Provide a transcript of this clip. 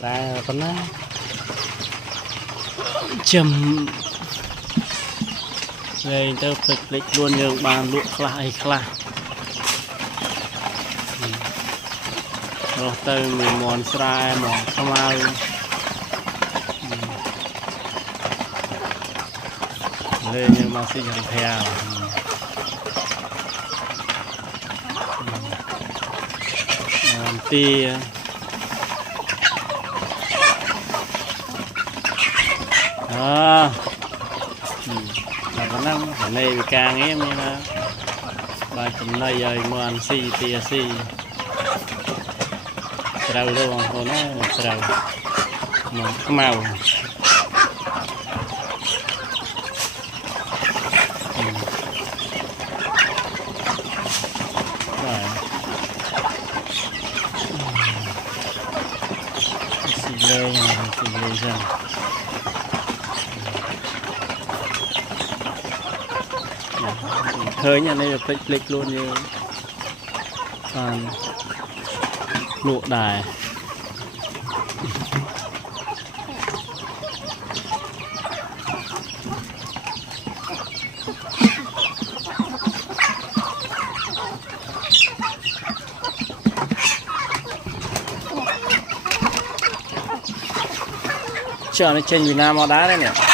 ta vẫn chầm đây tớ phịch lịch luôn nhường bàn lụa lại khla rồi tớ mình mòn srai mòn không ai lên nhưng mà xin chẳng theo tia đó là có năng ở đây bị càng em như là bài chấm này rồi mà ăn xì tia xì sầu đâu mà nó sầu mà màu lên dần hơi nhà này là lịch luôn như lụa đài chờ nó trên Việt Nam màu đá đấy nè.